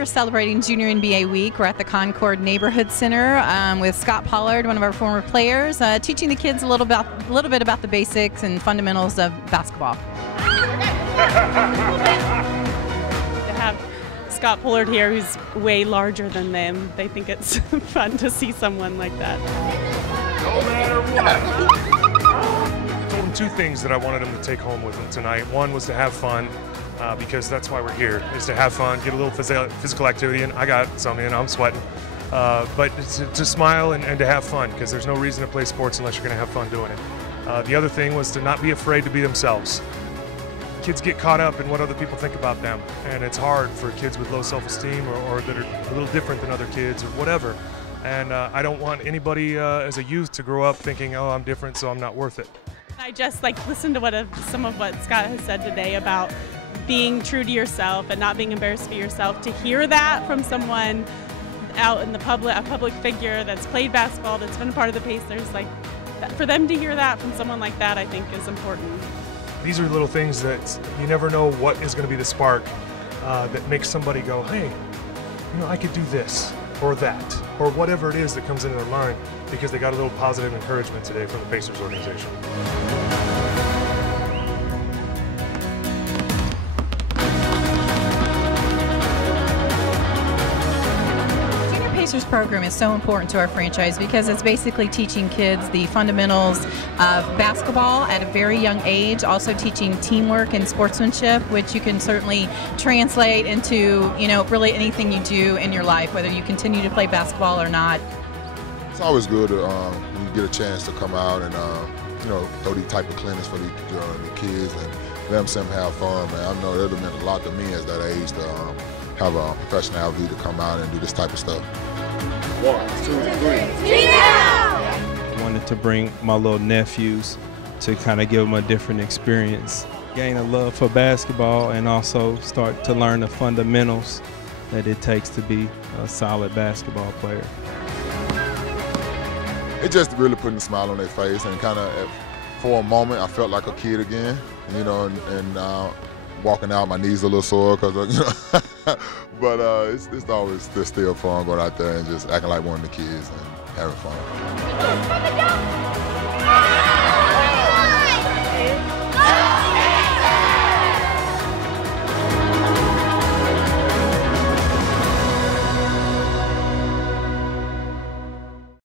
we are celebrating Junior NBA Week. We're at the Concord Neighborhood Center with Scott Pollard, one of our former players, teaching the kids a little bit about the basics and fundamentals of basketball. To have Scott Pollard here, who's way larger than them, they think it's fun to see someone like that. No matter what. I told him two things that I wanted him to take home with him tonight. One was to have fun. Because that's why we're here, is to have fun, get a little physical activity, and I got something, and I'm sweating. But to smile and to have fun, because there's no reason to play sports unless you're going to have fun doing it. The other thing was to not be afraid to be themselves. Kids get caught up in what other people think about them, and it's hard for kids with low self-esteem or that are a little different than other kids or whatever. And I don't want anybody as a youth to grow up thinking, oh, I'm different, so I'm not worth it. I just listened to some of what Scott has said today about being true to yourself and not being embarrassed to be yourself. To hear that from someone out in the public, a public figure that's played basketball, that's been a part of the Pacers, for them to hear that from someone like that, I think is important. These are little things that you never know what is going to be the spark that makes somebody go, hey, I could do this or that or whatever it is that comes into their mind because they got a little positive encouragement today from the Pacers organization. Pacers program is so important to our franchise because it's basically teaching kids the fundamentals of basketball at a very young age, also teaching teamwork and sportsmanship, which you can certainly translate into, really anything you do in your life, whether you continue to play basketball or not. It's always good when you get a chance to come out and, throw these type of clinics for the kids and let them have fun, man. I know it would have meant a lot to me at that age to have a professional athlete to come out and do this type of stuff. 1, 2, 3. I wanted to bring my little nephews to kind of give them a different experience, gain a love for basketball, and also start to learn the fundamentals that it takes to be a solid basketball player. It just really putting a smile on their face, and kind of for a moment I felt like a kid again, and walking out, my knees a little sore because, but it's always still fun going out there and just acting like one of the kids and having fun.